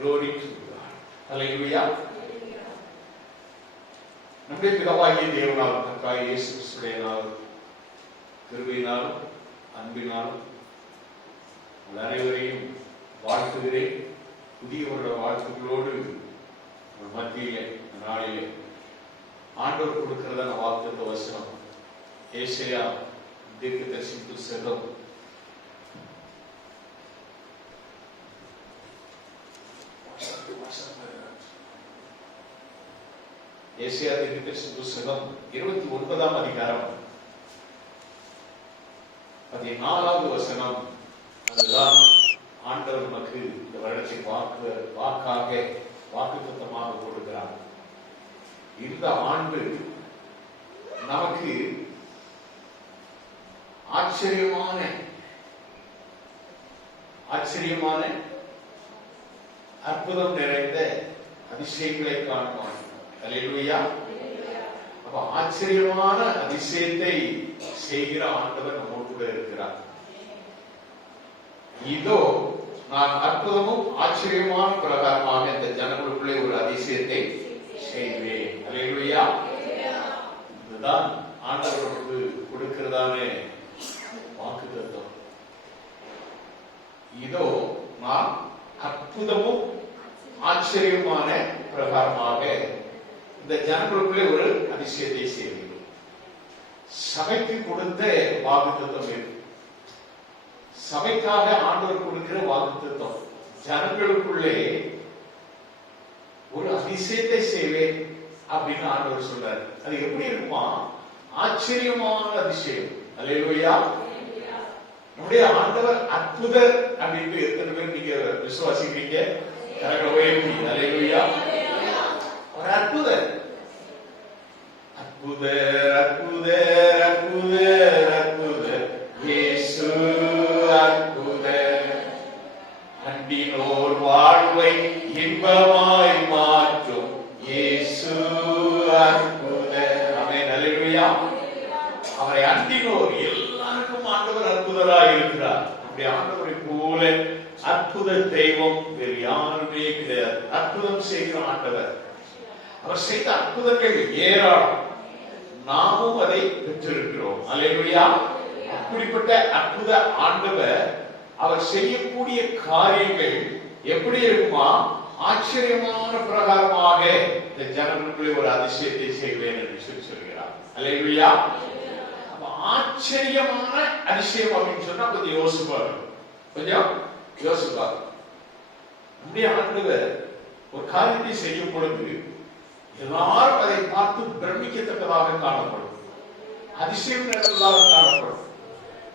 Glory to God. Hallelujah. நம்முடைய பிதாவாகிய தேவனால் கர்த்தராகிய இயேசு கிறிஸ்துவினால் கிருபையினாலும் அன்பினாலும் உங்கள் அனைவரையும் வாழ்த்துகிறேன். புதிய வருட வாழ்த்துக்களோடு மத்தியிலே நாளிலே ஆண்டவர் கொடுக்கிறதான வாக்குத்த வசனம் ஏசாயா தீர்க்கதரிசி புத்தகம் ஏசாயா தீர்க்கதரிசி புத்தகம் 29ஆம் அதிகாரம் 14வது வசனம். அதுதான் ஆண்டவர் நமக்கு இந்த வருடத்தை வாக்குத்தத்தமாக கொடுக்கிறார். இந்த ஆண்டு நமக்கு ஆச்சரியமான அற்புதம் நிறைந்த அதிசயங்களை காண்பான். அல்லேலூயா. அப்ப ஆச்சரியமான அதிசயத்தை செய்கிற ஆண்டவர் நம்மோடு கூட இருக்கிறார். இதோ நான் அற்புதமும் ஆச்சரியமான பிரகாரமாக இந்த ஜனங்களுக்குள்ளே ஒரு அதிசயத்தை செய்வேன். அல்லேலூயா. இதுதான் ஆண்டவருக்கு கொடுக்கிறதானே வாக்குத்தத்தம். இதோ நான் அற்புதமும் ஆச்சரியமான பிரகாரமாக இந்த ஜனங்களுக்குள்ளே ஒரு அதிசயத்தை செய்வேன். சபைக்கு கொடுத்த வாக்குத்தத்தம் இருக்கு. சபைக்காக ஆண்டவர் கொடுக்கிற வாக்குத்தத்தம் ஜனங்களுக்குள்ளே ஒரு அதிசயத்தை செய்வேன் அப்படின்னு ஆண்டவர் சொல்றாரு. அது எப்படி இருக்குமா? ஆச்சரியமான அதிசயம். அல்லேலூயா. நம்முடைய ஆண்டவர் அற்புதர் அப்படின்னு எத்தனை பேர் நீங்க விசுவாசிக்கிறீங்க? அல்லேலூயா. ஒரு அற்புதர், அற்புதர், அற்புதர், அற்புதர், அற்புதர் இயேசு அற்புதர். அண்டினோர் வாழ்வை இன்பமாய் மாற்றும் இயேசு அற்புதர். ஆமென். அல்லேலூயா. அவரை அண்டினோர் எல்லாருக்கும் ஆண்டவர் அற்புதராய் இருக்கிறார். நம்முடைய ஆண்டவரை போல அற்புத தெய்வம் வேறு யாருமே கிடையாது. அற்புதம் செய்கிற ஆண்டவர். அவர் செய்த அற்புதங்கள் ஏராளம். நாமும் அதை பெற்றிருக்கிறோம். அல்லேலூயா. அப்படிப்பட்ட அற்புத ஆண்டவர் அவர் செய்யக்கூடிய காரியங்கள் எப்படி இருக்குமா? ஆச்சரியமான பிரகாரமாக இந்த ஜனங்களுக்குள்ளே ஒரு அதிசயத்தை செய்வேன் என்று சொல்கிறார். அல்லேலூயா. ஆச்சரியமான அதிசயம் அப்படின்னு சொன்னா கொஞ்சம் யோசிப்பார். நம்முடைய ஆண்டவர் ஒரு காரியத்தை செய்யும் பொழுது எல்லாரும் அதை பார்த்து பிரமிக்கத்தக்கதாக காணப்படும். அதிசயம் நிறைந்ததாக காணப்படும்.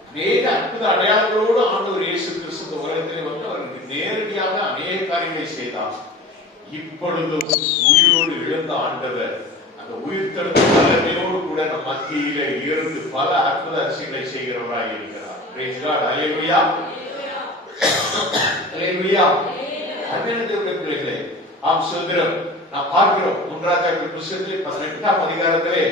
அநேக அற்புத அடையாளங்களோடு ஆண்டவர் இயேசு கிறிஸ்து உலகத்திலே வந்து அவருக்கு நேரடியாக அநேக காரியங்களை செய்தார். இப்பொழுதும் உயிரோடு எழுந்த ஆண்டவர் அந்த உயிர்த்தெழுந்த வல்லமையோடு கூட நம் மத்தியில இருந்து பல அற்புத அதிசயங்களை செய்கிறவராக இருக்கிறார். Praise God. அல்லேலூயா. அல்லேலூயா. அருமையான தேவனுடைய பிள்ளைகளே, ஆம் சொல்கிறோம். நாம் பார்க்கிறோம் 1 புத்தகத்திலே 18ஆம் அதிகாரத்திலே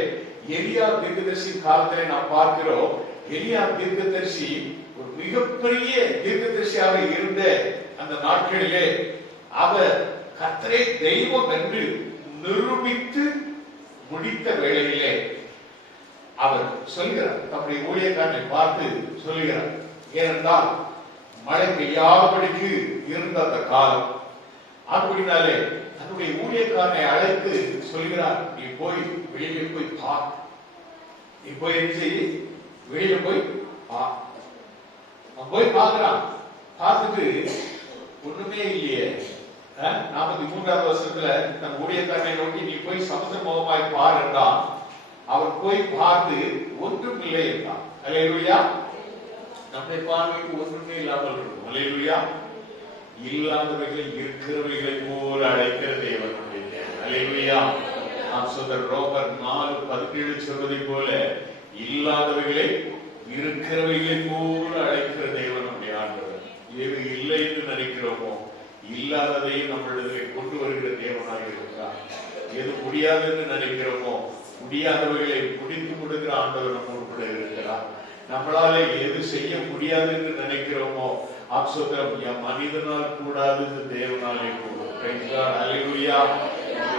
எலியா தீர்க்கதரிசி காலத்திலே நாம் பார்க்கிறோம். எலியா தீர்க்கதரிசி ஒரு மிகப்பெரிய தீர்க்கதரிசியாக இருந்த அந்த நாட்களிலே அவர் கர்த்தரே தெய்வம் என்று நிரூபித்து முடித்த வேளையிலே அவர் சொல்கிறார், தம்முடைய ஊழியக்காரனை பார்த்து சொல்கிறார். ஏனென்றால் மழை பெய்யாதபடிக்கு இருந்த அந்த காலம். அப்படினாலே தன்னுடைய ஊழியக்காரனை அழைத்து சொல்கிறார், நீ போய் வெளியே போய் பார். நீ போய் என்ன செய்ய? வெளியே போய் பார். போய் பார்க்கிறான். பார்த்துட்டு ஒண்ணுமே இல்லையே. 43வது வருஷத்துல தன் ஊழியக்காரனை நோக்கி நீ போய் சமுத்திர முகமாய் பார் என்றான். அவர் போய் பார்த்து ஒன்றும் இல்லை என்றான். அல்லேலூயா. நம்முடைய பார்வைக்கு ஒன்றுமே இல்லாமல் இருக்கும். அல்லேலூயா. இல்லாதவைகள் இருக்கிறவைகளை போல அழைக்கிற தேவன். அல்லேலூயா. நாம் சொல்ற ரோமர் 4:17 சொல்வதை போல இல்லாதவைகளை இருக்கிறவைகளை போல அழைக்கிற தேவன் நம்முடைய ஆண்டவர். எது இல்லை என்று நினைக்கிறோமோ இல்லாததையும் நம்மளிடத்திலே கொண்டு வருகிற தேவனாக இருக்கிறார். எது முடியாது என்று நினைக்கிறோமோ முடியாதவைகளை முடித்து கொடுக்கிற ஆண்டவர் நம்மோடு கூட இருக்கிறார். நம்மளால எது செய்ய முடியாது என்று நினைக்கிறோமோ ஆப்சோத்திரம் மனிதனால் கூடாதது தேவனாலே கூடும். அல்லேலூயா.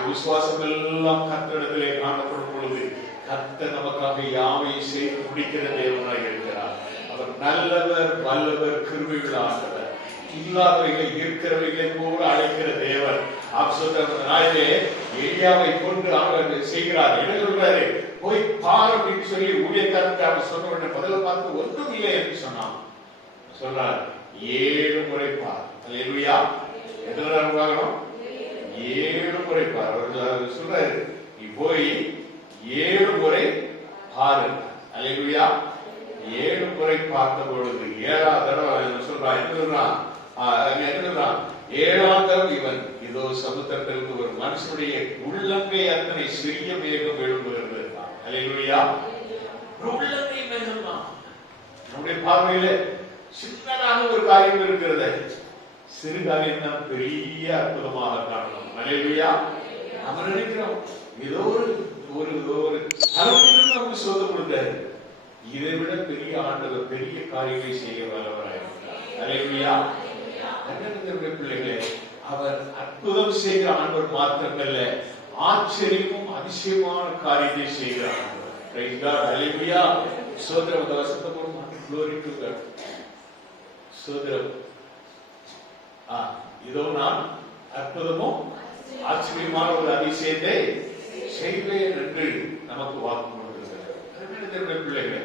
விசுவாசம் எல்லாம் கர்த்தரிடத்திலே காணப்படும் பொழுது கர்த்தர் நமக்காக யாவை செய்து முடிக்கிற தேவனாய் இருக்கிறார். அவர் நல்லவர், வல்லவர், கிருபையுள்ள ஆண்டவர். இல்லாதவைகளை இருக்கிறவைகளை போல அழைக்கிற தேவன். ஆப்சோத்திரத்திலே எலியாவை கொண்டு அவர் செய்கிறார். என்ன சொல்றாரு? போய் பார் அப்படின்னு சொல்லி ஊழியக்காரருக்கு அவர் சொன்ன உடனே முதல்ல பார்த்து ஒன்றும் இல்லை என்று சொன்னான். சொல்றார் 7 முறை பார். அல்லேலூயா. எத்தனை பார்க்கணும்? 7 முறை பார். அவர் சொல்றாரு நீ போய் 7 முறை பாரு. அல்லேலூயா. 7 முறை பார்த்த பொழுது 7ஆவது தடவை சொல்றான். என்ன சொல்றான்? 7ஆம் தடவை இவன் இதோ சமுத்திரத்திற்கு ஒரு மனுஷனுடைய உள்ளங்கை அத்தனை சிறிய மேகம் எழும்புகிறது. அல்லேலூயா. உள்ளங்கை மேகம் தான் நம்முடைய பார்வையில சின்னதாக ஒரு காரியம் இருக்கிறது. சிறு காரியம் தான் பெரிய அற்புதமாக காணணும். அல்லேலூயா. நம்ம நினைக்கிறோம் ஏதோ ஒரு அளவுக்கு நமக்கு சோதப்படுத்தாரு. இதை விட பெரிய ஆண்டவர் பெரிய காரியங்களை செய்ய வல்லவராயிருக்கிறார். அல்லேலூயா. பிள்ளைகளே, அவர் அற்புதம் செய்கிற ஆண்டவர் மாத்திரமல்ல, ஆச்சரியமும் அதிசயமான காரியத்தை செய்கிற ஆண்டவர். Praise God. அல்லேலூயா. சோதரம் வசனத்தோடு glory to God. சோதரம் இதோ நான் அற்புதமும் ஆச்சரியமான ஒரு அதிசயத்தை செய்வேன் என்று நமக்கு வாக்கு கொடுக்கிறார். பிள்ளைகளே,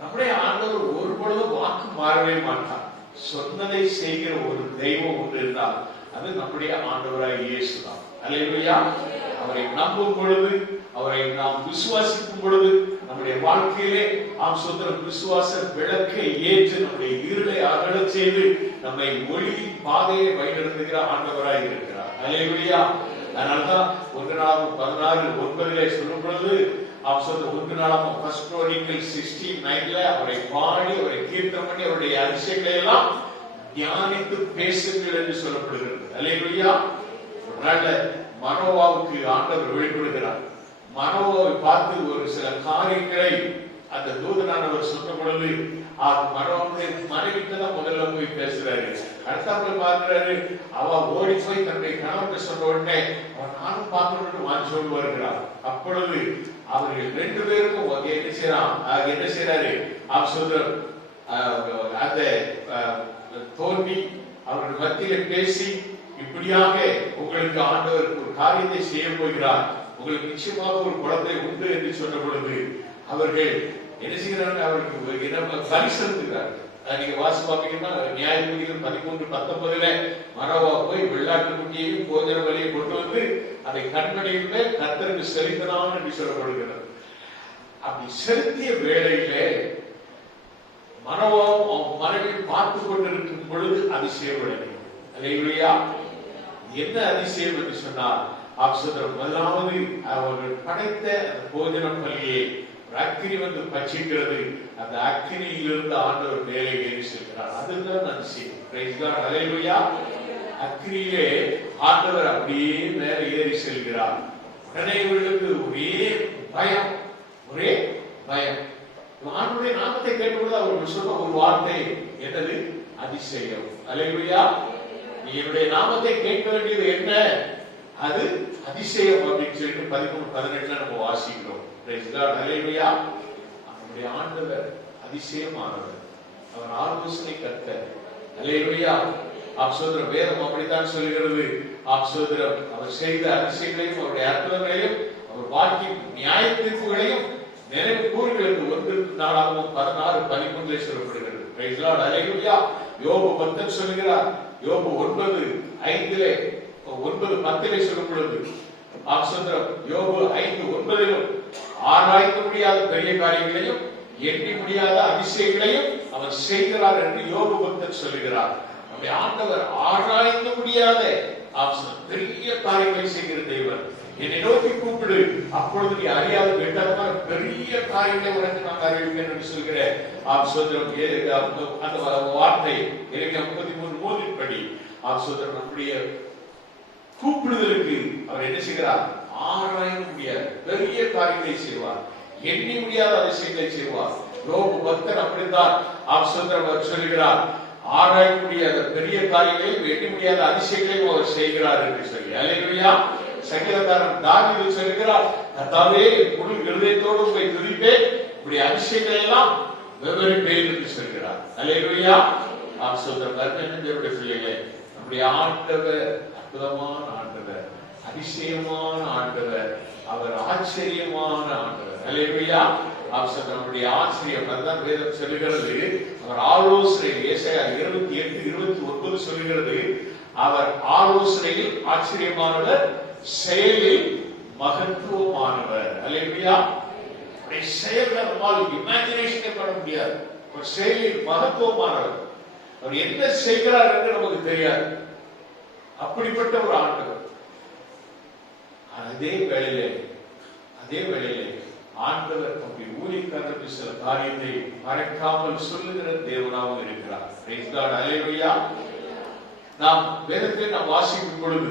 நம்முடைய ஆண்டவர் ஒரு பொழுதும் வாக்கு மாறவே மாட்டார். சொன்னதை செய்கிற ஒரு தெய்வம் ஒன்று இருந்தால் அது நம்முடைய ஆண்டவராய் இயேசு தான். அல்லேலூயா. அவரை நம்பும் பொழுது, அவரை நாம் விசுவாசிக்கும் பொழுது நம்முடைய வாழ்க்கையிலே ஆம்சோத்திரம் விசுவாச விளக்கை ஏற்று நம்முடைய இருளை அகலச் செய்து நம்மை ஒளி பாதையை வழிநடத்துகிற ஆண்டவராய் இருக்கிறார். அல்லேலூயா. அதனால்தான் 1 சொல்லும் பொழுது அவரை பாடி அவரை கீர்த்தனம் பண்ணி அவருடைய அதிசயங்களை எல்லாம் தியானித்து பேசுங்கள் என்று சொல்லப்படுகிறது. அல்லேலூயா. மனோவாவுக்கு ஆண்டவர் வெளிப்படுகிறார். மனோவாவை பார்த்து ஒரு சில காரியங்களை அந்த தூதனானவர் சொன்ன பொழுது மனோவுடைய மனைவிக்கு தான் முதல்ல போய் பேசுறாரு. அடுத்தாப்புல பார்க்கிறாரு. அவ ஓடி போய் தன்னுடைய கணவன் சொன்ன உடனே அவன் நானும் பார்க்கணும்னு வாஞ்சோடு வருகிறார். அப்பொழுது அவர்கள் 2 பேருக்கும் என்ன செய்யறாரு? ஆப்சோத்திரம் அந்த தோல்வி அவர்கள் மத்தியில பேசி இப்படியாக உங்களுக்கு ஆண்டவர் ஒரு காரியத்தை செய்ய போகிறார், உங்களுக்கு நிச்சயமாக ஒரு குழந்தை உண்டு என்று சொன்ன பொழுது அவர்கள் என்ன செய்கிறார்கள்? அவருக்கு பலி செலுத்துகிறார்கள். நீங்க வாசி பாப்பீங்கன்னா நியாயாதிபதிகள் 13:19 மனோவா போய் வெள்ளாட்டு குட்டியையும் போஜன பலியை கொண்டு வந்து அதை கண்மணியிலே கர்த்தருக்கு செலுத்தினான் என்று சொல்லப்படுகிறது. அப்படி செலுத்திய வேளையிலே மனோவாவும் அவன் மனைவி பார்த்து கொண்டிருக்கும் பொழுது அதிசயம் விளங்கியது. அல்லேலூயா. என்ன அதிசயம் என்று சொன்னால் முதலாவது அவர்கள் படைத்த அந்த போஜன பலியை அக்கினி வந்து பட்சிக்கிறது. அந்த அக்கினியிலிருந்து ஆண்டவர் மேலே ஏறி செல்கிறார். அதுதான் அதிசயம். Price God. அல்லேலூயா. அக்கினியிலே ஆண்டவர் அப்படியே மேலே ஏறி செல்கிறார். உடனே இவர்களுக்கு ஒரே பயம். ஆண்டவருடைய நாமத்தை கேட்டபொழுது அவர்கள் சொன்ன ஒரு வார்த்தை என்னது? அதிசயம். அல்லேலூயா. நீ என்னுடைய நாமத்தை கேட்க வேண்டியது என்ன? அது அதிசயம் அப்படின்னு சொல்லிட்டு 13:18 நம்ம வாசிக்கிறோம். Praise God. அல்லேலூயா. நம்முடைய ஆண்டவர் அதிசயமானவர். அவர் ஆலோசனை கர்த்தர். அல்லேலூயா. ஆப்சோத்திரம் வேதம் அப்படித்தான் சொல்கிறது. ஆப்சோத்திரம் அவர் செய்த அதிசயங்களையும் அவருடைய அற்புதங்களையும் அவர் வாழ்க்கை நியாய தீர்ப்புகளையும் நினைவு கூறுகிறது. 1 சொல்லப்படுகிறது. Praise God. அல்லேலூயா. யோபு 10 சொல்கிறார். யோபு 9:10 சொல்லும் பொழுது ஆப்சோத்திரம் யோபு 5:9 ஆராய்ந்து முடியாத பெரிய காரியங்களையும் எண்ணி முடியாத அதிசயங்களையும் அவர் செய்கிறார் என்று யோபு 10 சொல்கிறார். நம்முடைய ஆண்டவர் ஆராய்ந்து முடியாத பெரிய காரியங்களை செய்கிற தெய்வம். என்னை நோக்கி கூப்பிடு, அப்பொழுது நீ அறியாத வெட்டமான பெரிய காரியங்களை உனக்கு நான் அறிவிப்பேன் என்று சொல்கிற அந்த வார்த்தை 33 படி நம்முடைய கூப்பிடுதலுக்கு அவர் என்ன செய்கிறார்? ஆராய முடியாது பெரிய காரியங்களை செய்வார், எண்ணி முடியாத அதிசயங்களை செய்வார். யோபு 10 அப்படித்தான் அவர் சொல்கிறார். ஆராயக்கூடிய அந்த பெரிய காரியங்களையும் எண்ணி முடியாத அதிசயங்களையும் அவர் செய்கிறார் என்று சொல்லி. அல்லேலூயா. சங்கீதக்காரன் தாவீது சொல்கிறார், கர்த்தாவே முழு இருதயத்தோடு உம்மை துதிப்பேன், இப்படி அதிசயங்களை எல்லாம் விவரிப்பேன் என்று சொல்கிறார். அல்லேலூயா. தேவனுடைய பிள்ளைகளே, நம்முடைய ஆண்டவர் அற்புதமான ஆண்டவர், அதிசயமான ஆண்டவர், அவர் ஆச்சரியமான ஆண்டவர். அல்லேலூயா. நம்முடைய ஆச்சரியம் அதுதான் வேதம் சொல்லுகிறது. அவர் ஆலோசனை ஏசாயா 28:29 சொல்லுகிறது, அவர் ஆலோசனையில் ஆச்சரியமானவர், செயலில் மகத்துவமானவர். அல்லேலூயா. செயல்கள் நம்மால் இமேஜினேஷனே பண்ண முடியாது. ஒரு செயலில் மகத்துவமானவர். அவர் என்ன செய்கிறார் என்று நமக்கு தெரியாது. அப்படிப்பட்ட ஒரு ஆண்டவர். அதே வேளையிலே ஆண்டவர் அப்படி ஊழியக்காரருக்கு சில காரியத்தை மறைக்காமல் சொல்லுகிற தேவனாகவும் இருக்கிறார். Praise God. அல்லேலூயா. நாம் வேதத்தை நாம் வாசிக்கும் பொழுது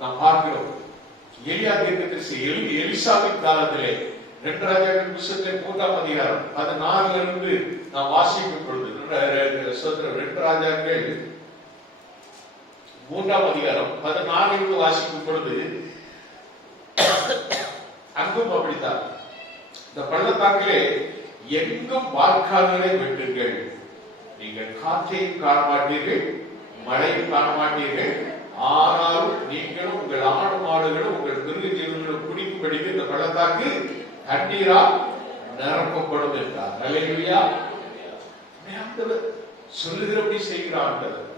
நாம் பார்க்கிறோம், எலியா தீர்க்கதரிசி எலிசாவின் காலத்திலே 2 ராஜாக்கள் புத்தகத்திலே 3ஆம் அதிகாரம் 14 இருந்து நாம் வாசிக்கும் பொழுது 2 ராஜாக்கள் 3ஆம் அதிகாரம் 14 இருந்து வாசிக்கும் பொழுது அங்கும் அப்படித்தான். இந்த பள்ளத்தாக்கிலே எங்கும் வார்க்கால்களை வெட்டுங்கள், நீங்கள் காற்றையும் காண மாட்டீர்கள், மழையும் காண மாட்டீர்கள், ஆனாலும் நீங்களும் உங்கள் ஆடு மாடுகளும் உங்கள் மிருக ஜீவன்களும் குடிக்கும்படிக்கு இந்த பள்ளத்தாக்கு தண்ணீரால் நிரப்பப்படும் என்றார். அல்லேலூயா. சொல்லுகிறபடி செய்கிற ஆண்டவர்.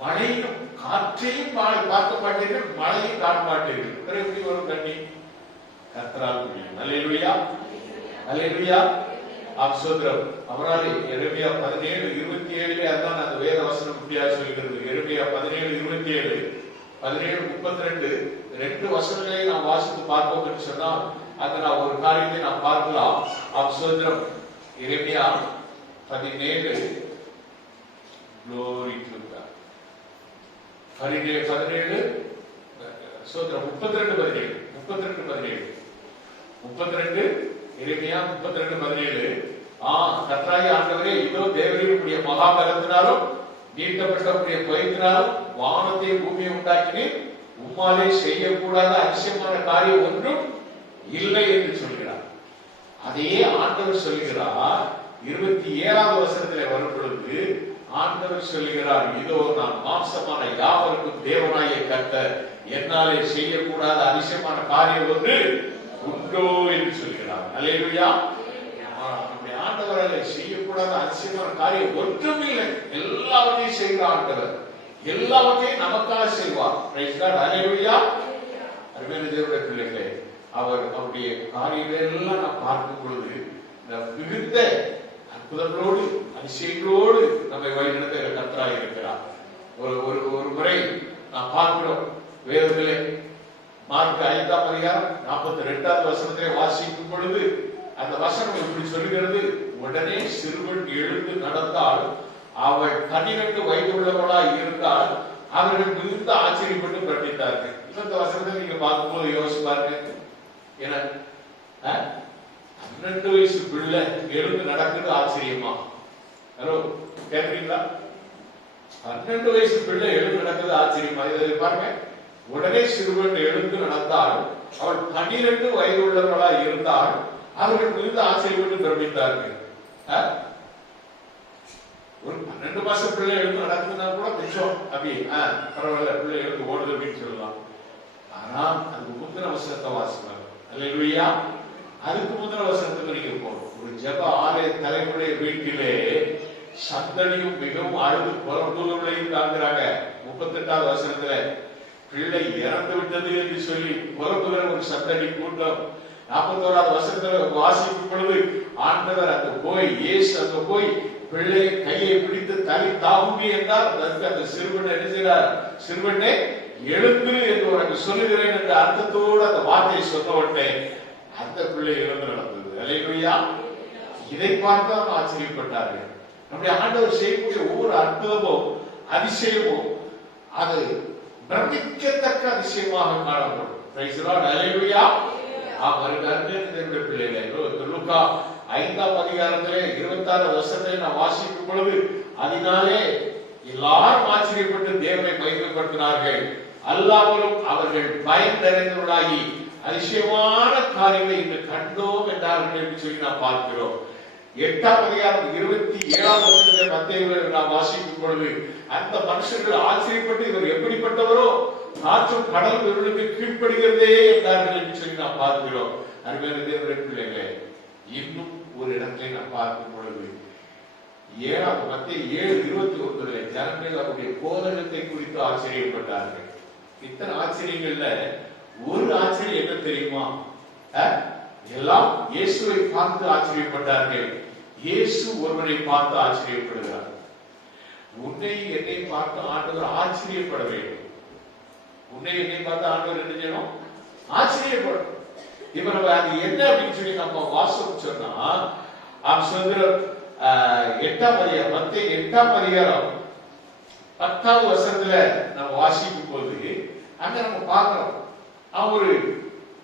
மழையும் காற்றையும் பார்க்க மாட்டீர்கள், மழையும் காண மாட்டீர்கள், எப்படி வரும் தண்ணி? கர்த்தரால் முடியும். அல்லேலூயா. அல்லேலூயா. சோதரம் அவரால் எரேமியா 17:27 அதான் அந்த வேத வசனம் இப்படியா சொல்கிறது. எரேமியா 17:27 17:32 2 வசனங்களை நாம் வாசித்து பார்ப்போம் என்று சொன்னால் அங்க நான் ஒரு காரியத்தை நாம் பார்க்கலாம். சோதரம் எரேமியா 17 glory to God 17 சோதரம் 32 எரேமியா 32:17 கர்த்தராகிய ஆண்டவரே, இதோ தேவரீருடைய மகாபலத்தினாலும் நீட்டப்பட்ட பயத்தினாலும் வானத்தை பூமியை உண்டாக்கினேன், உம்மாலே செய்யக்கூடாத அதிசயமான காரியம் ஒன்றும் இல்லை என்று சொல்கிறார். அதே ஆண்டவர் சொல்கிறார் 27வது வசனத்திலே வரும் பொழுது ஆண்டவர் சொல்கிறார், இதோ நான் மாம்சமான யாவருக்கும் தேவனாகிய கர்த்தர், என்னாலே செய்யக்கூடாத அதிசயமான காரியம் ஒன்று உண்டோ என்று சொல்கிறார். அல்லேலூயா. நம்முடைய ஆண்டவராலே செய்யக்கூடாத அதிசயமான காரியம் ஒன்றும் இல்லை. எல்லாவற்றையும் செய்கிற ஆண்டவர், எல்லாவற்றையும் நமக்காக செய்வார். Praise God. அல்லேலூயா. அருமையான தேவனுடைய பிள்ளைகளே, அவருடைய காரியங்கள் எல்லாம் நாம் பார்க்கும் பொழுது மிகுந்த அற்புதங்களோடு அதிசயங்களோடு நம்மை வழிநடத்துகிற கர்த்தராக இருக்கிறார். ஒரு முறை நாம் பார்க்கிறோம் வேதத்திலே மார்க் 5ஆம் அதிகாரம் 42வது வசனத்தை வாசிக்கும் பொழுது அந்த வசனம் இப்படி சொல்லுகிறது, உடனே சிறுவன் எழுந்து நடந்தால் அவள் 12 வயது உள்ளவளாய் இருந்தால் அவர்கள் மிகுந்த ஆச்சரியப்பட்டு பிரமித்தார்கள். இந்த வசனத்தை நீங்க பார்க்கும்போது யோசிச்சு பாருங்க. ஏன்னா 12 வயசு பிள்ளை எழுந்து நடக்குது ஆச்சரியமா? ஹலோ, கேட்கிறீங்களா? 12 வயசு பிள்ளை எழுந்து நடக்குது ஆச்சரியமா? இதை பாருங்க. உடனே சிறுவன் எழுந்து நடந்தால் அவள் 12 வயது உள்ளவர்களாய் இருந்தால் அவர்கள் மிகுந்த ஆச்சரியப்பட்டு பிரமித்தார்கள். ஒரு 12 மாசம் பிள்ளை எழுந்து நடக்குதுன்னா கூட கொஞ்சம் அப்படி பரவாயில்ல, பிள்ளை எழுந்து ஓடுது அப்படின்னு சொல்லலாம். ஆனா அதுக்கு முந்தின வசனத்தை வாசிப்பாங்க. அல்லேலூயா. அதுக்கு முந்தின வசனத்துக்கு நீங்க போகணும். ஒரு ஜெப ஆலய தலைமுறை வீட்டிலே சந்தடியும் மிகவும் அழுது புலம்புகளையும் தாங்குறாங்க. 38வது வசனத்துல பிள்ளை இறந்து விட்டது என்று சொல்லி புலம்புகிற ஒரு சந்தடி கூட்டம். 41வது வசனத்துல வாசிக்கும் பொழுது ஆண்டவர் அங்க போய் இயேசு அங்க போய் பிள்ளையை கையை பிடித்து தலை தாவும்பி என்றால் அந்த சிறுவனை என்ன செய்கிறார்? சிறுவனே எழுந்து என்று உனக்கு சொல்லுகிறேன் என்ற அர்த்தத்தோடு அந்த வார்த்தையை சொன்ன உடனே அந்த பிள்ளை எழுந்து நடந்தது. அல்லேலூயா. இதை பார்த்து அவங்க ஆச்சரியப்பட்டார்கள். நம்முடைய ஆண்டவர் செய்யக்கூடிய ஒவ்வொரு அற்புதமும் அதிசயமும் அது பிரமிக்கத்தக்க அதிசயமாக காணப்படும். Praise the Lord. அல்லேலூயா. பிள்ளைகளை லூக்கா 5ஆம் அதிகாரத்திலே 26 வருஷத்திலே நான் வாசிக்கும் பொழுது, அதனாலே எல்லாரும் ஆச்சரியப்பட்டு தேவனை மகிமைப்படுத்தினார்கள். அல்லாமலும் அவர்கள் பயம் நிறைந்தவர்களாகி அதிசயமான காரியங்களை இன்று கண்டோம் என்றார்கள் என்று சொல்லி நாம் பார்க்கிறோம். 8ஆம் அதிகாரம் 27ஆம் வசனத்திலே மத்தேயுவிலே நாம் வாசிக்கும் பொழுது, அந்த மனுஷர்கள் ஆச்சரியப்பட்டு இவர் எப்படிப்பட்டவரோ, காற்றும் கடல் இவர்களுக்கு கீழ்ப்படுகிறதே என்றார்கள் என்று சொல்லி நாம் பார்க்கிறோம். அருமையான தேவனுடைய பிள்ளைகளே, இன்னும் ஒரு இடத்தை நாம் பார்க்கும் பொழுது, மத்தேயு 7:29 ஜனங்கள் அவருடைய போதகத்தை குறித்து ஆச்சரியப்பட்டார்கள். இத்தனை ஆச்சரியங்கள்ல ஒரு ஆச்சரியம் என்ன தெரியுமா? எல்லாம் இயேசுவை பார்த்து ஆச்சரியப்பட்டார்கள். இயேசு ஒருவரை பார்த்து ஆச்சரியப்படுகிறார். உன்னை என்னை பார்த்து ஆண்டவர் ஆச்சரியப்பட வேண்டும். உன்னை என்னை பார்த்து ஆண்டவர் என்ன செய்யணும்? ஆச்சரியப்படும். இப்ப நம்ம அது என்ன அப்படின்னு சொல்லி நம்ம வாசம் சொன்னா, மத்தேயு 8ஆம் அதிகாரம் 10ஆவது வசனத்துல நம்ம வாசிக்கும் போது அங்க நம்ம பார்க்கிறோம், அவன் ஒரு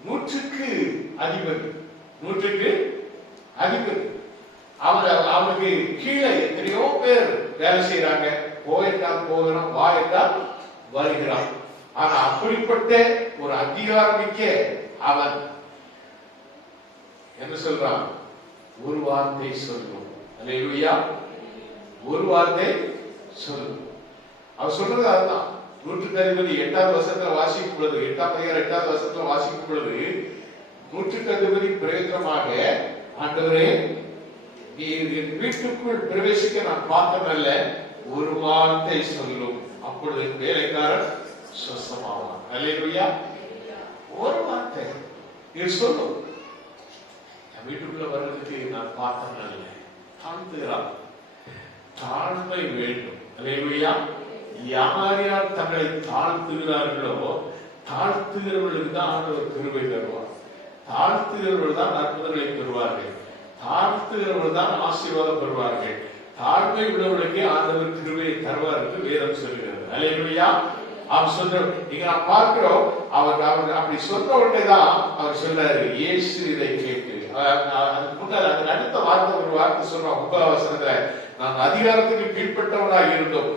100க்கு அதிபதி. அவனுக்கு கீழே எத்தனையோ பேர் வேலை செய்யறாங்க. போயிட்டால் போகிறான், வா என்றால் வருகிறான். ஆனா அப்படிப்பட்ட ஒரு அதிகாரமிக்க அவன் என்ன சொல்றான்? ஒரு வார்த்தை சொல்லும். அல்லேலூயா. ஒரு வார்த்தை சொல்லும். அவர் சொல்றது அதுதான். 100க்கு அதிபதி 8ஆவது வசனத்துல வாசிக்கும் பொழுது, 8ஆம் அதிகாரம் 8வது வசனத்துல வாசிக்கும் பொழுது, 100க்கு அதிபதி பிரயோஜனமாக, ஆண்டவரே நீர் என் வீட்டுக்குள் பிரவேசிக்க நான் பார்த்தமல்ல, ஒரு வார்த்தை சொல்லும், அப்பொழுது வேலைக்காரன் சுத்தமாவான். அல்லேலூயா. ஒரு வார்த்தை நீர் சொல்லும். வீட்டுக்குள்ள வர்றதுக்கு நான் பார்த்தமல்ல. தாழ்த்துகிறான். தாழ்மை வேண்டும். அல்லேலூயா. யார் யார் தங்களை தாழ்த்துகிறார்களோ, தாழ்த்துகிறவர்களுக்கு தான் ஆண்டவர் கிருபை தருவார். தாழ்த்துகிறவர்கள் தான் அற்புதங்களை பெறுவார்கள். தாழ்த்துகிறவர்கள் தான் ஆசீர்வாதம் பெறுவார்கள். தாழ்மை உள்ளவர்களுக்கே ஆண்டவர் கிருபையை தருவார் என்று வேதம் சொல்கிறது. அல்லேலூயா. அவர் சொல்ற, நீங்க நான் பார்க்கிறோம், அவர் அப்படி சொன்ன உடனே தான் அவர் சொல்றாரு, இயேசு இதை கேட்டு. அதுக்கு அடுத்த வார்த்தை ஒரு வார்த்தை சொல்றோம் 9ஆம் வசனத்துல, நான் அதிகாரத்துக்கு கீழ்பட்டவனாக இருந்தோம்,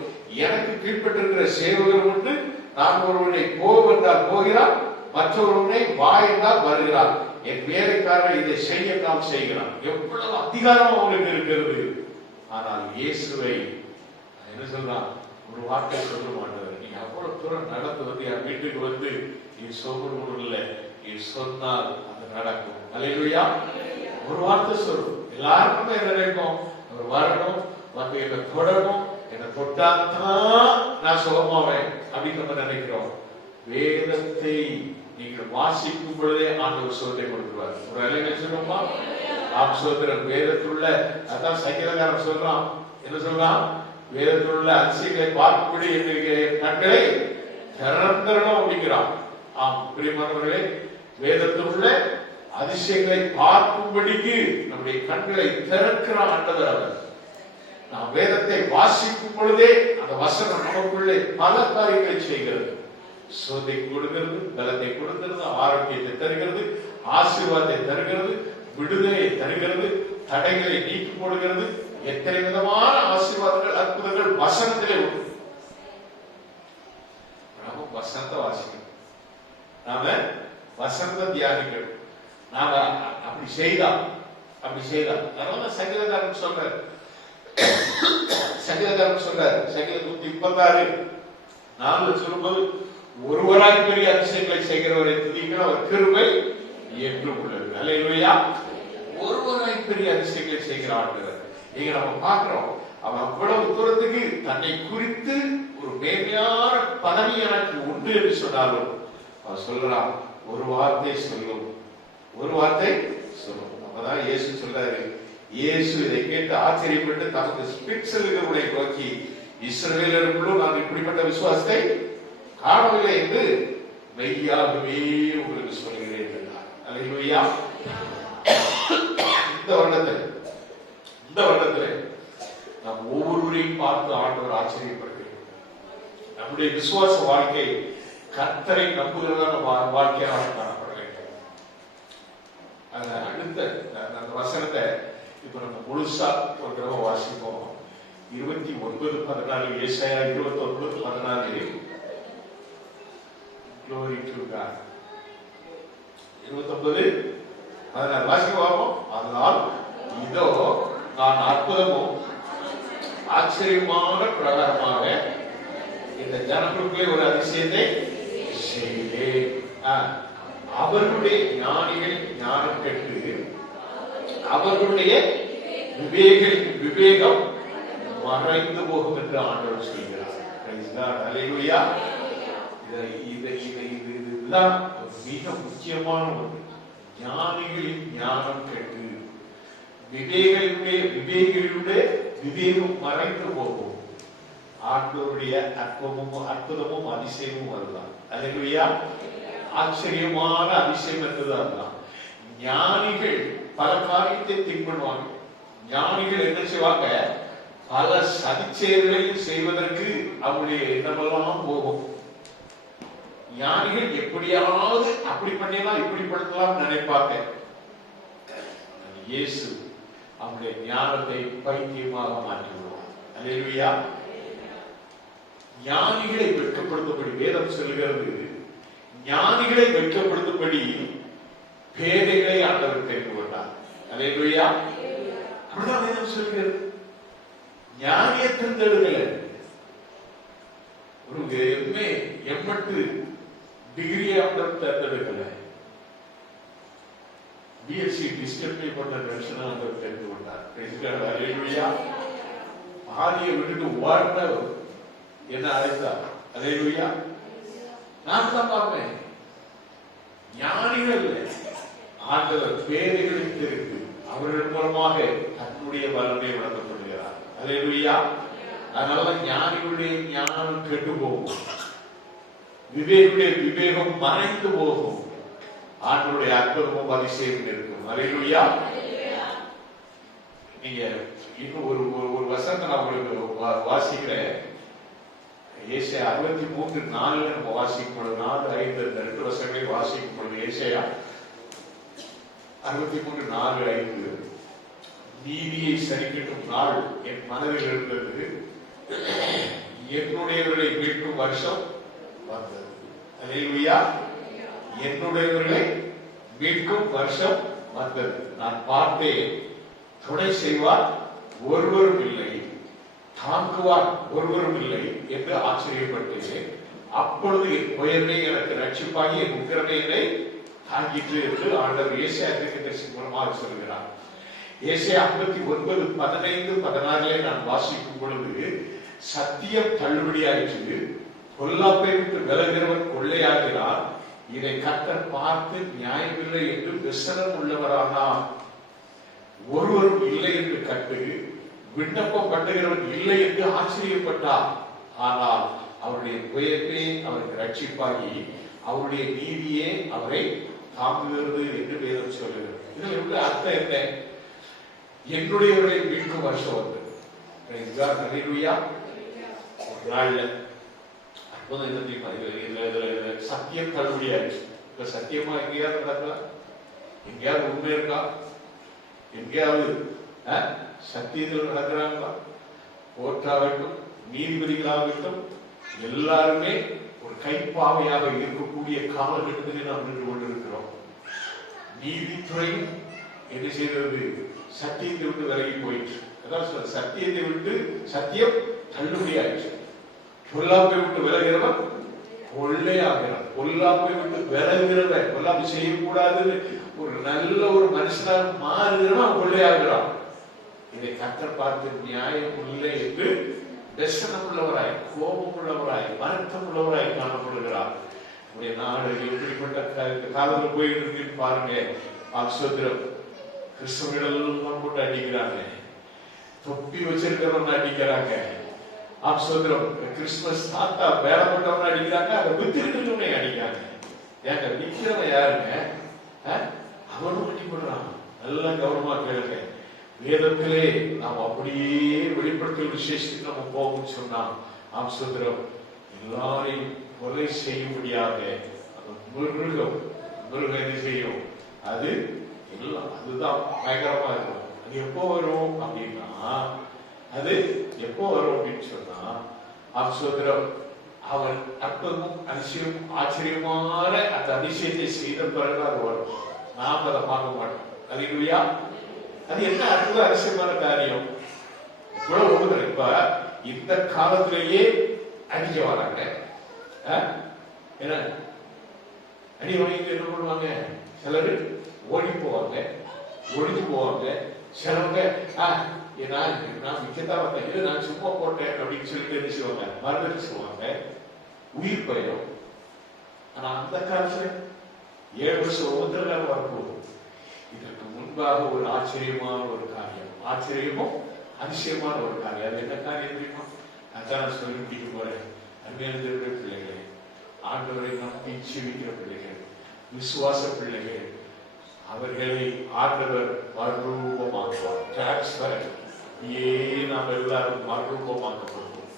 எனக்கு கீழ்பட்டிருக்கிற சேவகர் உண்டு. நான் ஒருவனை போவென்றால் போகிறான், மற்றொருவனை வா என்றால் வருகிறான், என் வேலைக்காரன் இதை செய்ய நாம் செய்கிறான். எவ்வளவு அதிகாரம் அவங்களுக்கு இருக்கிறது. ஆனால் இயேசுவை என்ன சொல்றான்? ஒரு வார்த்தை சொல்ல மாட்டார். நீங்க அவ்வளவு தூரம் நடந்து வந்து என் வீட்டுக்கு வந்து நீ சொல்ல, நீ சொன்னால் அது நடக்கும். அல்லேலூயா. ஒரு வார்த்தை சொல்லும். எல்லாருக்குமே என்ன நினைப்போம்? அவர் வரணும், வந்து என்னை தொடரணும், என்னை தொட்டாத்தான் நான் சுகமாவேன் அப்படின்னு நம்ம நினைக்கிறோம். வேதத்தை நீங்கள் வாசிக்கும் பொழுதே ஆண்டவர் சுகத்தை கொடுத்துருவார். ஒரு அலையில சொல்லுமா? நாம் சொல்கிறோம் வேதத்துள்ள, அதான் சங்கீதக்காரன் சொல்றான். என்ன சொல்றான்? வேதத்துள்ள அதிசயங்களை பார்க்கும்படி என்னுடைய கண்களை திறந்தரணும் அப்படிங்கிறான். ஆம் பிரியமானவர்களே, வேதத்துள்ள அதிசயங்களை பார்க்கும்படிக்கு நம்முடைய கண்களை திறக்கிற ஆண்டவர் அவர். நாம் வேதத்தை வாசிக்கும் பொழுதே அந்த வசனம் நமக்குள்ளே பல காரியங்களை செய்கிறது. சோதை கொடுக்கிறது, பலத்தை கொடுக்கிறது, ஆரோக்கியத்தை தருகிறது, ஆசீர்வாதத்தை தருகிறது, விடுதலை தருகிறது, தடைகளை நீக்கி போடுகிறது. எத்தனை விதமான ஆசீர்வாதங்கள், அற்புதங்கள் வசனத்திலே உண்டு. நாம வசனத்தை வாசிக்கணும், நாம வசனத்தை தியானிக்கணும். நாம அப்படி செய்தால் அதனால சங்கீதக்காரன் சொல்றாரு, சங்கீதம் 136:4 சொல்லும்போது, ஒருவராய் பெரிய அதிசயங்களை செய்கிறவரை துதிக்கிற அவர் கிருபை என்றும் உள்ளது. அல்லேலூயா. ஒருவராய் பெரிய அதிசயங்களை செய்கிற ஆண்டவர். நீங்க நம்ம பார்க்கிறோம், அவன் அவ்வளவு தூரத்துக்கு தன்னை குறித்து ஒரு மேன்மையான பதவி எனக்கு உண்டு என்று சொன்னாலும் அவர் சொல்றான், ஒரு வார்த்தை சொல்லும், ஒரு வார்த்தை சொல்லும். அப்பதான் இயேசு சொல்றாரு. இயேசு இதை கேட்டு ஆச்சரியப்பட்டு தமது பிட்சல்களுடைய நோக்கி, இஸ்ரவேலருக்குள்ளும் நான் இப்படிப்பட்ட விசுவாசத்தை காணவில்லை என்று மெய்யாகவே உங்களுக்கு சொல்கிறேன் என்றார். அல்லேலூயா. இந்த வருடத்தில் நாம் ஒவ்வொருவரையும் பார்த்து ஆண்டவர் ஆச்சரியப்படுகிறோம். நம்முடைய விசுவாச வாழ்க்கை கர்த்தரை நம்புகிறதான வாழ்க்கையாக காணப்பட வேண்டும். அடுத்த அந்த வசனத்தை இப்ப நம்ம முழுசா ஒரு தடவை வாசிப்போம். 29:14 ஏசாயா 29:14. Glory to God. 29:14 வாசிப்போம். அதனால் இதோ நான் அற்புதமும் ஆச்சரியமான பிரகாரமாக இந்த ஜனங்களுக்குள்ளே ஒரு அதிசயத்தை செய்தேன். அவர்களுடைய ஞானிகள் ஞானம் கெட்டு அவர்களுடைய விவேகம் மறைந்து போகும் என்று ஆண்டவர் சொல்கிறார். இதுதான் மிக முக்கியமான ஒன்று. ஞானிகளின் ஞானம் கெட்டு விவேகிகளுடைய விவேகம் மறைந்து போகும். ஆண்டவருடைய அற்புதமும் அதிசயமும் அதுதான். அல்லேலூயா. ஆச்சரியமான அதிசயம் என்பது அதுதான். ஞானிகள் பல காரியத்தை திங்க் பண்ணுவாங்க. ஞானிகள் என்ன செய்வாங்க? பல சதிச்செயல்களையும் செய்வதற்கு அவருடைய எண்ணமெல்லாம் போகும். ஞானிகள் எப்படியாவது அப்படி பண்ணலாம் இப்படி பண்ணலாம் நினைப்பாங்க. இயேசு அவருடைய ஞானத்தை பைத்தியமாக மாற்றிவிடுவார். அல்லேலூயா. ஞானிகளை வெட்கப்படுத்தபடி வேதம் சொல்கிறது. ஞானிகளை வெட்கப்படுத்தபடி பேதைகளை ஆண்டவர் தெரிந்து கொண்டார். அல்லேலூயா. அப்படிதான் வேதம் சொல்கிறது. ஞானியை தேர்ந்தெடுக்கல. ஒரு எம்மட்டு டிகிரியை ஆண்டவர் தேர்ந்தெடுக்கல. பிஎஸ்சி டிஸ்கன்டினியூ பண்ண தரிசனம் ஆண்டவர் தெரிந்து கொண்டார். அல்லேலூயா. ஆதியை விட்டுட்டு ஓடின என்ன அழைத்தார். அல்லேலூயா. நான் தான் பார்ப்பேன். ஞானிகள் ஆண்டவர் பேதைகளை தெரிந்து அவர்கள் மூலமாக தன்னுடைய வல்லமை வழங்கப்படுகிறார். அல்லேலூயா. அதனால ஞானிகளுடைய ஞானம் கெட்டு போகும். விவேகம் மறைந்து போகும். ஆண்டவருடைய அற்புதமும் அதிசயம் இருக்கும். அல்லேலூயா. நீங்க இன்னும் ஒரு வசனத்தை நான் உங்களுக்கு வாசிக்கிறேன். ஏசாயா 63:4 நம்ம வாசிக்கும் பொழுது 4:5 இந்த 2 வசனங்களை வாசிக்கும் பொழுது ஏசாயா 63:4-5 நீதியை சரிக்கட்டும் நாள் என் மனதில் இருந்தது, என்னுடையவர்களை மீட்கும் வருஷம் வந்தது. அல்லேலூயா. என்னுடையவர்களை மீட்கும் வருஷம் வந்தது. நான் பார்த்தேன், துணை செய்வார் ஒருவரும் இல்லை, தாங்குவார் ஒருவரும் இல்லை என்று ஆச்சரியப்பட்டேன். அப்பொழுது என் புயமே எனக்கு ரட்சிப்பாகி என் உக்கிரமையினை தாங்கிட்டு என்று ஆண்டவர் ஏசாயா தீர்க்கதரிசி மூலமாக சொல்கிறார். ஏசாயா 59:15-16 நான் வாசிக்கும் பொழுது சத்தியம் தள்ளுபடியாயிற்று, பொல்லாப்பை விட்டு விலகிறவன் கொள்ளையாகிறார், இதை கர்த்தர் பார்த்து நியாயமில்லை என்று விசனம் உள்ளவரானார். ஒருவரும் இல்லை என்று கண்டு விண்ணப்பம் பண்ணுகிறவன் இல்லை என்று ஆச்சரியப்பட்டார். ஆனால் அவருடைய புயமே அவருக்கு ரட்சிப்பாகி அவருடைய நீதியே அவரை தாங்குகிறது என்று வேதம் சொல்லுகிறது. இதுல உள்ள அர்த்தம் என்ன? என்னுடையவர்களை மீட்கும் வருஷம் வந்து சத்தியம் தள்ளுபடியாச்சு. இப்ப சத்தியமா எங்கேயாவது நடக்கல? எங்கேயாவது உண்மை இருக்கா? எங்கேயாவது சத்தியத்தில் நடக்கிறாங்களா? கோர்ட்டாகட்டும் நீதிபதிகளாகட்டும் எல்லாருமே ஒரு கைப்பாவையாக இருக்கக்கூடிய காலகட்டத்தில் நாம் நின்று கொண்டிருக்கிறோம். நீதித்துறையும் என்ன செய்கிறது? சத்தியத்தை விட்டு விலகி போயிற்று. அதான் சத்தியத்தை விட்டு சத்தியம் தள்ளுபடியாயிற்று. பொல்லாப்பை விட்டு விலகிறவன் கொள்ளையாகிறான். பொல்லாப்பை விட்டு விலகிறவன், பொல்லாப்பு செய்யக்கூடாதுன்னு ஒரு நல்ல ஒரு மனுஷனாக மாறுகிறவன் கொள்ளையாகிறான். இதை கர்த்தர் பார்த்து நியாயம் இல்லை என்று வெசனம் உள்ளவராய், கோபம் உள்ளவராய், வருத்தம் உள்ளவராய் காணப்படுகிறார். நம்முடைய நாடு எப்படிப்பட்ட காலத்தில் போயிட்டு பாருங்க. ஆக்சோத்திரம் கிறிஸ்தவர்கள் போட்டு அடிக்கிறாங்க, தொப்பி வச்சிருக்கிறவங்க அடிக்கிறாங்க. ஆக்சோத்திரம் கிறிஸ்துமஸ் தாத்தா வேலை போட்டவங்க அடிக்கிறாங்க, அதை வித்திருக்கிறவங்க அடிக்கிறாங்க. ஏங்க விற்கிறவன் யாருங்க? அவனும் அடிப்படுறான். நல்லா கவனமா கேளுங்க. வேதத்திலே நாம் அப்படியே வெளிப்படுத்தல் விசேஷத்துக்கு நம்ம போகணும்னு சொன்னா ஆம்சோத்திரம் எல்லாரையும் கொலை செய்யும்படியாக மிருகம் என்ன செய்யும்? அது எல்லாம் அதுதான் பயங்கரமா இருக்கும். அது எப்போ வரும் அப்படின்னா, அது எப்போ வரும் அப்படின்னு சொன்னா, சோதரம் அவன் அற்புதமும் அதிசயம் ஆச்சரியமான அந்த அதிசயத்தை செய்த பிறகு அது வரும். நாம் அதை பார்க்க மாட்டோம். அல்லேலூயா. அது என்ன அற்புத அதிசயமான காரியம்? இவ்வளவு உபத்திரம். இப்ப இந்த காலத்திலேயே அடிக்க வராங்க. என்ன அடி வாங்கிட்டு என்ன பண்ணுவாங்க? சிலர் ஓடி போவாங்க, ஒழிஞ்சு போவாங்க. சிலவங்க நான் மிக்கத்தான் வந்தேன், இது நான் சும்மா போட்டேன் அப்படின்னு சொல்லிட்டு என்ன செய்வாங்க? மறுதளிச்சுவாங்க, உயிர் போயிடும். ஆனா அந்த காலத்துல 7 வருஷம் உபத்திரம் வரப்போகுது. இதற்கு முன்பாக ஒரு ஆச்சரியமான ஒரு காரியம், ஆச்சரியமும் அதிசயமான ஒரு காரியம். அது என்ன காரியம் தெரியுமா? அதான் சொல்லி முடிக்க போறேன். அருமையான பிள்ளைகளே, ஆண்டவரை நம்பி ஜீவிக்கிற பிள்ளைகள், விசுவாச பிள்ளைகள், அவர்களை ஆண்டவர் மறுரூபமாக்குவார். டிரான்ஸ்பர் நாம் எல்லாரும் மறுரூபமாக்கப்படுவோம்.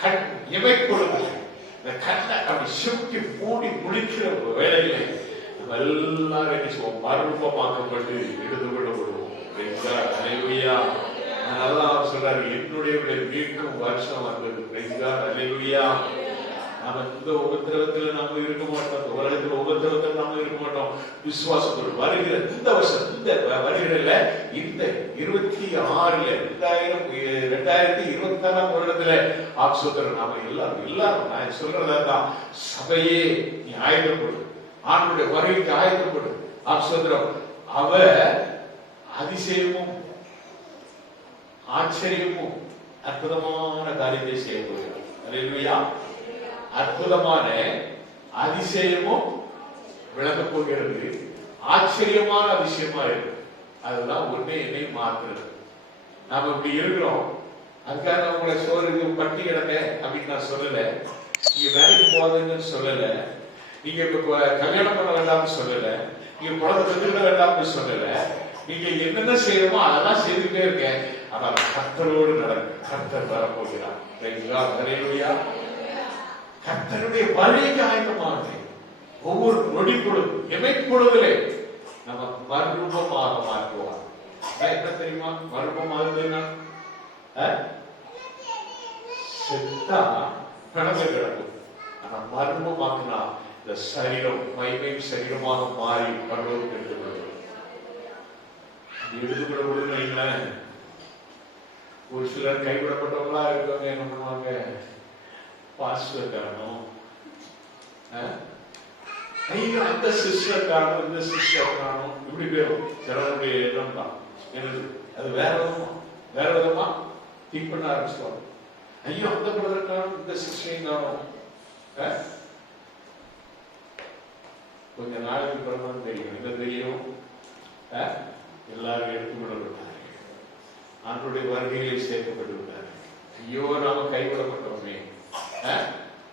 கண் இமைப்பொழுது இந்த கண்ணை அப்படி சுற்றி மூடி முடிக்கிற வேலையில நம்ம எல்லாரும் என்ன செய்வோம்? மறுரூபமாக்கப்பட்டு எடுத்து கொள்ளப்படுவோம். நல்லா சொல்றாரு, என்னுடைய மீட்கும் வருஷம் வந்தது. நாம இந்த உபத்திரவத்துல நாம இருக்க மாட்டோம். இந்த உலகத்துல உபத்திரவத்துல நாம இருக்க மாட்டோம். விசுவாசத்தோடு வருகிற இந்த வருஷம், இந்த வருகிறதுல, இந்த 26ல 2026 வருடத்துல ஆப்சோதரம் நாம எல்லாரும் நான் சொல்றதா தான், சபையே நீ ஆயுதப்படும், ஆண்டுடைய வருகைக்கு ஆயுதப்படும். ஆப்சோதரம் அவ அதிசயமும் ஆச்சரியமும் அற்புதமான காரியத்தை செய்ய போகிறார். அல்லேலூயா. அற்புதமான அதிசயமும் விளங்க போகிறது. ஆச்சரியமான அதிசயமா இருக்கு. அதுதான் ஒன்னே என்னை மாத்துறது. நாம இப்படி இருக்கிறோம். அதுக்காக உங்களை சோறு பட்டி கிடங்க அப்படின்னு நான் சொல்லல. நீங்க வேலைக்கு போகாதுன்னு சொல்லல. நீங்க இப்ப கல்யாணம் பண்ண வேண்டாம்னு சொல்லல. நீங்க குழந்தை பெற்றுக்க வேண்டாம்னு சொல்லல. நீங்க என்னென்ன செய்யணுமோ அதெல்லாம் செய்துட்டே இருக்க. ஆனால் கர்த்தரோடு நடக்க கர்த்தர் வரப்போகிறார். கர்த்தருடைய வருகைக்கு ஆயத்தமாக ஒவ்வொரு நொடி பொழுது இமைப்பொழுதிலே நம்ம மறுரூபமாக மாற்றுவார். என்ன தெரியுமா மறுரூபமாகுதுன்னா? செத்தா பிணந்து கிடக்கும். ஆனா மறுரூபமாக்குனா இந்த சரீரம் மகிமை சரீரமாக மாறி பரலோகத்துக்கு எடுத்துக்கொள்ளும். எடுத்துக்கொள்ளப்படுதுன்னு ஒரு சிலர் கைவிடப்பட்டவங்களா இருக்கவங்க என்ன பண்ணுவாங்க? பாஸ்டர் காரணம், அந்த சிஸ்டர் காரணம், இந்த சிஸ்டர் காரணம், இப்படி பேரும் சிலருடைய எண்ணம் தான். எனது அது வேற விதமா திங்க் பண்ண ஆரம்பிச்சுவாங்க. ஐயோ அந்த பிரதர் காரணம், இந்த சிஸ்டரையும் காரணம். கொஞ்ச நாளைக்கு பிறகு தெரியும். என்ன தெரியும்? எல்லாரும் எடுத்துக்கொள்ளப்பட்டார்கள். ஆண்டுடைய வருகையில் சேர்க்கப்பட்டு விட்டார்கள். ஐயோ நாம கைவிடப்பட்டோமே.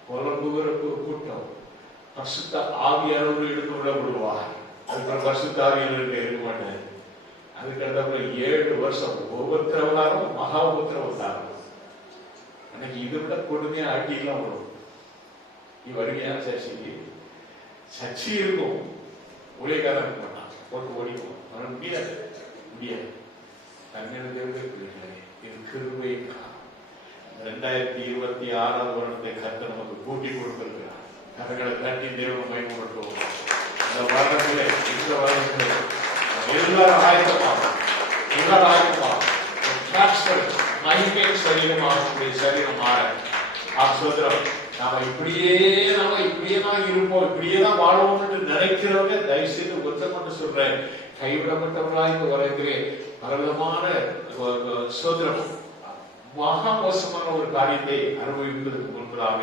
புலம்புகிற கூட்டம் பரிசுத்த ஆவியானவர்கள் எடுத்துக்கொள்ளப்படுவார். அதுக்கு பரிசுத்த ஆவியானவர்கள் இருக்க மாட்டார். அதுக்கடுத்த 7 வருஷம் உபத்திரவதாரம், மகா உபத்திரவதாரம். அன்னைக்கு இதை விட கொடுமையா அடியெல்லாம் வரும். நீ வருகையா சர்ச்சை இருக்கும். ஊழியக்காரன் இருக்க மாட்டான், போட்டு ஓடிக்கும். அவன முடியாது. இது கிருபை. 2026 வருடத்தை கர்த்தர் நமக்கு கூட்டி கொடுத்திருக்கிறார். கரங்களை தட்டி தேவனை மகிமைப்படுத்துவோம். இந்த வருடங்களே, இந்த வருடங்களே எல்லாரும் ஆயத்தமாகும். மகிமை சரீரமாக சரீரம் மாற சோதரம். நாம இப்படியே தான் இருப்போம், இப்படியே தான் வாழவோம்னு நினைக்கிறவங்க தயவு செய்து ஒத்தம் சொல்றேன். கைவிடப்பட்டவர்களா இந்த உலகத்திலே பரவலமான சோதரம் மகா மோசமான ஒரு காரியத்தை அனுபவிப்பதற்கு முன்பதாக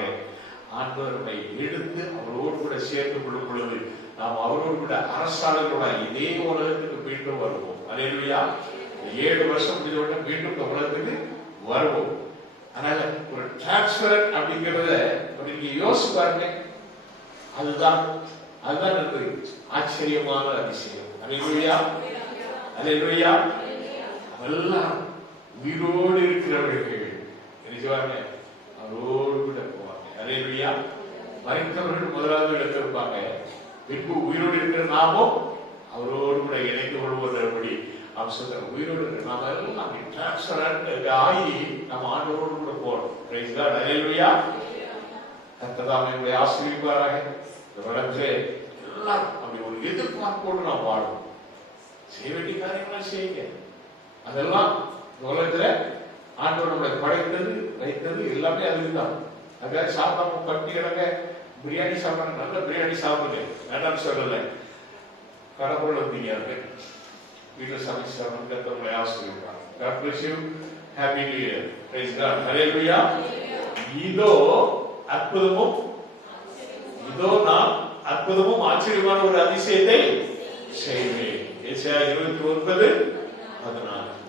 ஆண்டவர் நம்மை எடுத்து அவரோடு கூட சேர்த்து கொள்ளும் பொழுது நாம் அவரோடு கூட அரசாளர்களோட இதே உலகத்துக்கு மீண்டும் வருவோம். அல்லேலூயா. 7 வருஷம் முடிஞ்ச மீண்டும் இந்த உலகத்துக்கு வருவோம். அதனால ஒரு டிரான்ஸ்பர் அப்படிங்கிறத நீங்க யோசிச்சு பாருங்க. அதுதான் ஆச்சரியமான அதிசயம். அல்லேலூயா. அல்லேலூயா. எல்லாம் உயிரோடு இருக்கிறவர்கள் நினைச்சுவாங்க, அவரோடு கூட போவாங்க. அல்லேலூயா. மரித்தவர்கள் முதலாவது இடத்துல இருப்பாங்க. பின்பு உயிரோடு இருக்கிற நாமும் அவரோடு கூட இணைந்து கொள்வதன்படி அம்சத்தை உயிரோடு நாம எல்லாம் டிரான்ஸ்பரண்ட் ஆகி நம்ம ஆண்டவரோடு கூட போறோம். பிரைஸ் காட், ஹல்லேலூயா. கர்த்தர் நம்மை ஆசீர்வதிப்பாராக. இந்த உலகத்திலே எல்லாம் அப்படி ஒரு எதிர்பார்ப்போடு நாம் வாழும். செய்ய வேண்டிய காரியங்களை செய்யுங்க. அதெல்லாம் உலகத்துல ஆண்டவர் நம்மளை படைத்தது வைத்தது எல்லாமே அதுதான். அதாவது சாப்பிடாம பட்டி கிடங்க, பிரியாணி சாப்பிடுங்க, நல்ல பிரியாணி சாப்பிடுங்க, வேண்டாம்னு சொல்லல. கடவுள் வந்தீங்க வீட்டில் சமைச்சு சாப்பிடுங்க. கர்த்தர் ஆசீர்வதிப்பார். God bless you. Happy New Year. Praise God. Hallelujah. இதோ அற்புதமும் இதோ நான் அற்புதமும் ஆச்சரியமான ஒரு அதிசயத்தை செய்வேன். ஏசாயா 29:14.